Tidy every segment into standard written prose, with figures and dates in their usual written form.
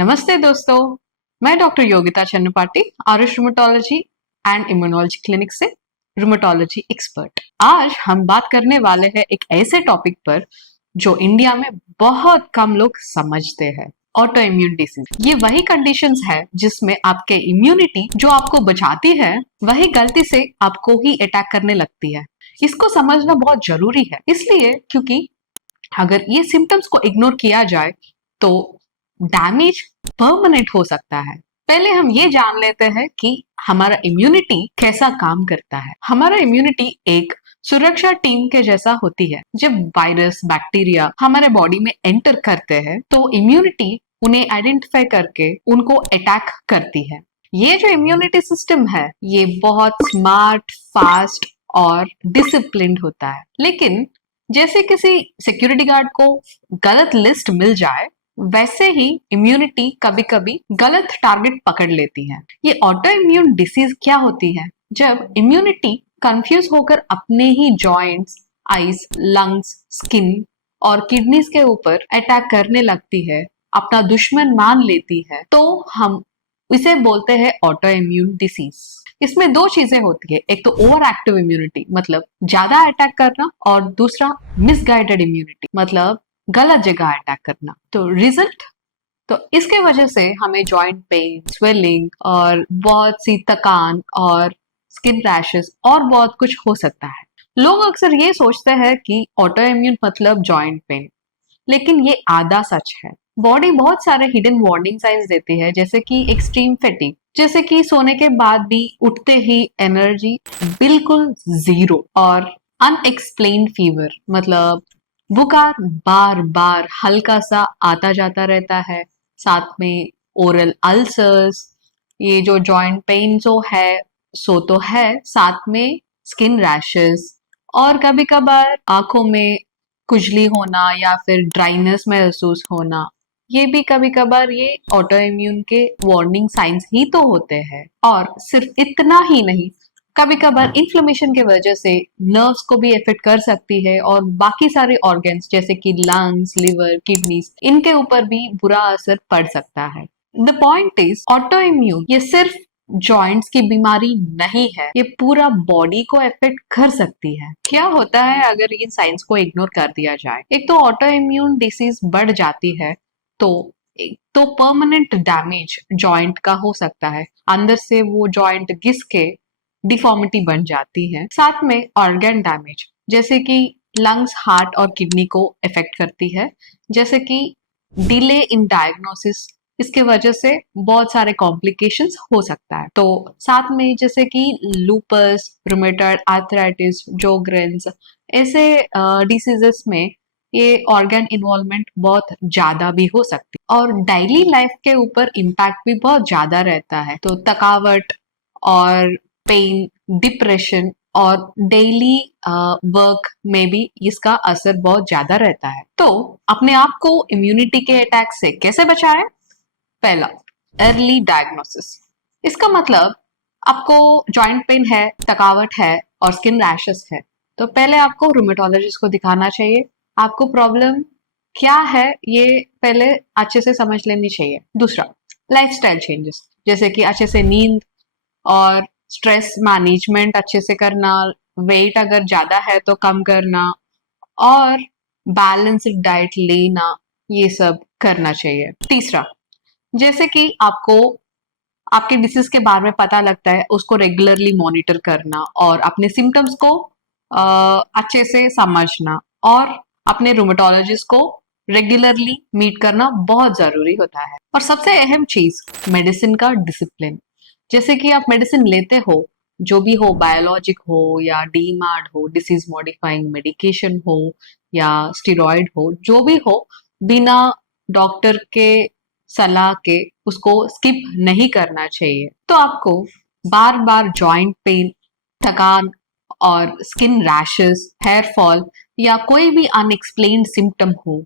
नमस्ते दोस्तों, मैं doctor Yogita Channapati, Aarush rheumatology and immunology clinic से रूमेटोलॉजी एक्सपर्ट। आज हम बात करने वाले हैं एक ऐसे टॉपिक पर जो इंडिया में बहुत कम लोग समझते हैं, ऑटो इम्यून डिसीज। ये वही कंडीशंस है जिसमें आपके इम्यूनिटी जो आपको बचाती है वही गलती से आपको ही अटैक करने लगती है। इसको समझना बहुत जरूरी है, इसलिए क्योंकि अगर ये सिम्टम्स को इग्नोर किया जाए तो डैमेज परमानेंट हो सकता है। पहले हम ये जान लेते हैं कि हमारा इम्यूनिटी कैसा काम करता है। हमारा इम्यूनिटी एक सुरक्षा टीम के जैसा होती है। जब वायरस बैक्टीरिया हमारे बॉडी में एंटर करते हैं तो इम्यूनिटी उन्हें आइडेंटिफाई करके उनको अटैक करती है। ये जो इम्यूनिटी सिस्टम है ये बहुत स्मार्ट, फास्ट और डिसिप्लिन्ड होता है। लेकिन जैसे किसी सिक्योरिटी गार्ड को गलत लिस्ट मिल जाए वैसे ही इम्यूनिटी कभी कभी गलत टारगेट पकड़ लेती है। ये ऑटो इम्यून डिसीज क्या होती है? जब इम्यूनिटी कंफ्यूज होकर अपने ही जॉइंट्स, आईज, लंग्स, स्किन और किडनीज के ऊपर अटैक करने लगती है, अपना दुश्मन मान लेती है, तो हम इसे बोलते हैं ऑटो इम्यून डिसीज। इसमें दो चीजें होती है, एक तो ओवर एक्टिव इम्यूनिटी मतलब ज्यादा अटैक करना, और दूसरा मिसगाइडेड इम्यूनिटी मतलब गलत जगह अटैक करना। तो रिजल्ट, तो इसके वजह से हमें जॉइंट पेन, स्वेलिंग और बहुत सी थकान और स्किन रैशेस और बहुत कुछ हो सकता है। लोग अक्सर ये सोचते हैं कि ऑटो इम्यून मतलब जॉइंट पेन, लेकिन ये आधा सच है। बॉडी बहुत सारे हिडन वार्निंग साइंस देती है, जैसे कि एक्सट्रीम फैटिग, जैसे कि सोने के बाद भी उठते ही एनर्जी बिल्कुल जीरो, और अनएक्सप्लेन्ड फीवर मतलब बुखार बार बार हल्का सा आता जाता रहता है, साथ में ओरल अल्सर्स, ये जो जॉइंट पेन जो है सो तो है, साथ में स्किन रैशेस, और कभी कभार आंखों में खुजली होना या फिर ड्राइनेस महसूस होना। ये भी कभी कभार ये ऑटो इम्यून के वार्निंग साइंस ही तो होते हैं। और सिर्फ इतना ही नहीं, कभी कभार इन्फ्लेमेशन के वजह से नर्व्स को भी इफेक्ट कर सकती है, और बाकी सारे ऑर्गन्स जैसे कि लंग्स, लिवर, किडनीज, इनके ऊपर भी बुरा असर पड़ सकता है। The point is, auto immune ये सिर्फ जॉइंट्स की बीमारी नहीं है, ये पूरा बॉडी को इफेक्ट कर सकती है। क्या होता है अगर इन साइंस को इग्नोर कर दिया जाए? एक तो ऑटो इम्यून डिसीज बढ़ जाती है तो एक तो परमानेंट डैमेज जॉइंट का हो सकता है, अंदर से वो जॉइंट घिस के डिफॉर्मिटी बन जाती है। साथ में ऑर्गन डैमेज, जैसे कि लंग्स, हार्ट और किडनी को इफेक्ट करती है, जैसे कि डिले इन डायग्नोसिस, इसके वजह से बहुत सारे कॉम्प्लिकेशंस हो सकता है। तो साथ में जैसे कि लूपस, रूमेटॉइड आर्थराइटिस, जोग्रेन्स, ऐसे डिसीजेस में ये ऑर्गन इन्वॉल्वमेंट बहुत ज्यादा भी हो सकती है, और डेली लाइफ के ऊपर इम्पैक्ट भी बहुत ज्यादा रहता है। तो थकावट और पेन, डिप्रेशन और डेली वर्क में भी इसका असर बहुत ज्यादा रहता है। तो अपने आप को इम्यूनिटी के अटैक से कैसे बचाएं? पहला, अर्ली डायग्नोसिस। इसका मतलब आपको जॉइंट पेन है, थकावट है और स्किन रैशेस है, तो पहले आपको रूमेटोलॉजिस्ट को दिखाना चाहिए। आपको प्रॉब्लम क्या है ये पहले अच्छे से समझ लेनी चाहिए। दूसरा, लाइफस्टाइल चेंजेस, जैसे कि अच्छे से नींद और स्ट्रेस मैनेजमेंट अच्छे से करना, वेट अगर ज्यादा है तो कम करना, और बैलेंस्ड डाइट लेना, ये सब करना चाहिए। तीसरा, जैसे कि आपको आपके डिसीज के बारे में पता लगता है, उसको रेगुलरली मॉनिटर करना और अपने सिम्टम्स को अच्छे से समझना, और अपने रूमेटोलॉजिस्ट को रेगुलरली मीट करना बहुत जरूरी होता है। और सबसे अहम चीज, मेडिसिन का डिसिप्लिन। जैसे कि आप मेडिसिन लेते हो, जो भी हो, बायोलॉजिक हो या डीमार्ड हो, डिसीज मॉडिफाइंग मेडिकेशन हो या स्टेरॉइड हो, जो भी हो, बिना डॉक्टर के सलाह के उसको स्किप नहीं करना चाहिए। तो आपको बार बार जॉइंट पेन, थकान और स्किन रैशेस, हेयर फॉल या कोई भी अनएक्सप्लेन्ड सिम्टम हो,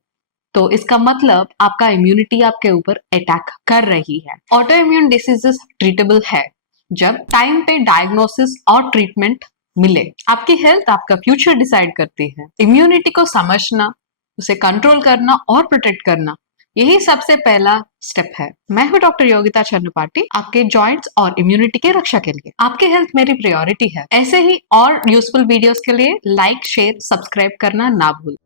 तो इसका मतलब आपका इम्यूनिटी आपके ऊपर अटैक कर रही है। ऑटो इम्यून डिसीजेस ट्रीटेबल है जब टाइम पे डायग्नोसिस और ट्रीटमेंट मिले। आपकी हेल्थ आपका फ्यूचर डिसाइड करती है। इम्यूनिटी को समझना, उसे कंट्रोल करना और प्रोटेक्ट करना, यही सबसे पहला स्टेप है। मैं हूँ डॉक्टर योगिता चन्नुपाटी, आपके जॉइंट्स और इम्यूनिटी के रक्षा के लिए। आपकी हेल्थ मेरी प्रायोरिटी है। ऐसे ही और यूजफुल वीडियोस के लिए लाइक, शेयर, सब्सक्राइब करना ना भूलें।